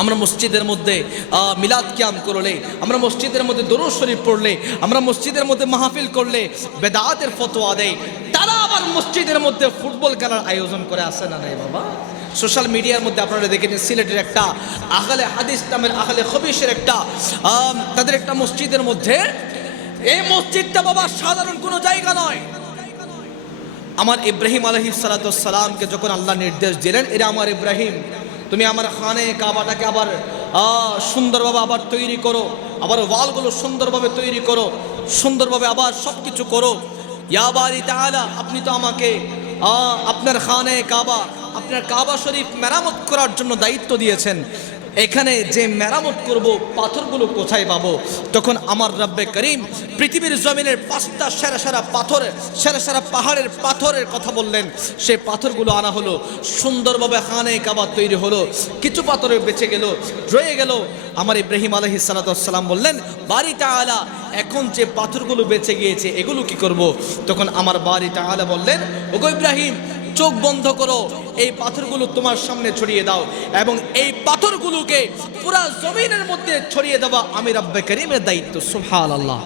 আমরা মসজিদের মধ্যে মিলাদ কিয়াম করলে, আমরা মসজিদের মধ্যে দরুদ শরীফ পড়লে, আমরা মসজিদের মধ্যে মাহফিল করলে, বেদাতের ফতোয়া দেয়, তারা আবার মসজিদের মধ্যে ফুটবল খেলার আয়োজন করে আসে না রে বাবা? সোশ্যাল মিডিয়ার মধ্যে আপনারা দেখেছেন সিলেটের একটা আহলে হাদিস নামের আহলে খবিসের একটা তাদের একটা মসজিদের মধ্যে, এই মসজিদটা বাবা সাধারণ কোনো জায়গা নয়। আমার ইব্রাহিম আলহি সালাতামকে যখন আল্লাহ নির্দেশ দিলেন, এরা আমার ইব্রাহিম। তুমি আমার খানে কাবাটাকে আবার সুন্দরভাবে আবার তৈরি করো। আবার ওয়ালগুলো সুন্দরভাবে তৈরি করো। সুন্দরভাবে আবার সব কিছু করো ইয়াবারি তাহলে আপনি তো আমাকে আপনার খানে কাবা, আপনার কাবা শরীফ মেরামত করার জন্য দায়িত্ব দিয়েছেন। এখানে যে মেরামত করব, পাথরগুলো কোথায় পাবো? তখন আমার রব্বে করিম পৃথিবীর জমিনের পাঁচটা সেরা সেরা পাথর, সেরা সেরা পাহাড়ের পাথরের কথা বললেন। সে পাথরগুলো আনা হলো, সুন্দরভাবে খানে কাবার তৈরি হলো, কিছু পাথরে বেঁচে গেল, রয়ে গেল। আমার ইব্রাহিম আলহি সালাতাম বললেন বাড়িটা আলা এখন যে পাথরগুলো বেঁচে গিয়েছে, এগুলো কি করব? তখন আমার বাড়িটা আলা বললেন, ওগো ইব্রাহিম চোখ বন্ধ করো, এই পাথরগুলো তোমার সামনে ছড়িয়ে দাও এবং এই পাথরগুলোকে পুরা জমিনের মধ্যে ছড়িয়ে দেওয়া আমি রব্বে করিমের দায়িত্ব সুহাল আল্লাহ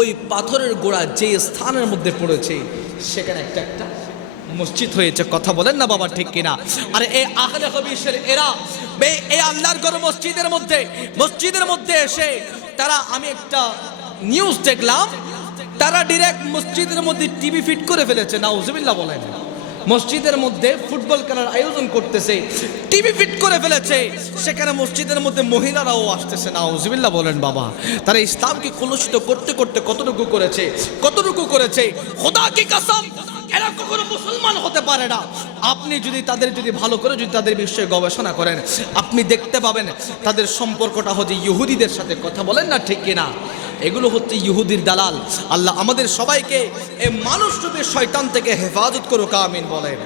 ওই পাথরের গোড়া যে স্থানের মধ্যে পড়েছে, সেখানে একটা একটা মসজিদ হয়েছে, কথা বলেন না বাবা ঠিক কিনা? আর এই আহলে হবিসের এরা এই আল্লাহর ঘর মসজিদের মধ্যে মসজিদের মধ্যে এসে তারা, আমি একটা নিউজ দেখলাম, তারা ডিরেক্ট মসজিদের মধ্যে টিভি ফিট করে ফেলেছে, নাউজুবিল্লাহ বলেন। মসজিদের মধ্যে ফুটবল খেলার আয়োজন করতেছে টিভি ফিট করে ফেলেছে। সেখানে মসজিদের মধ্যে মহিলারাও আসতেছে না ওজিবিল্লা বলেন বাবা। তারা ইসলামকে কলুষিত করতে করতে কতটুকু করেছে? কতটুকু করেছে? খোদা কি কাসম? এরা কখনো মুসলমান হতে পারে না। আপনি যদি তাদের যদি ভালো করে যদি তাদের বিষয়ে গবেষণা করেন, আপনি দেখতে পাবেন তাদের সম্পর্কটা হচ্ছে ইহুদিদের সাথে কথা বলেন না ঠিক কিনা? এগুলো হচ্ছে ইহুদির দালাল। আল্লাহ আমাদের সবাইকে এই মানুষরূপে শয়তান থেকে হেফাজত করুক, আমিন বলেন।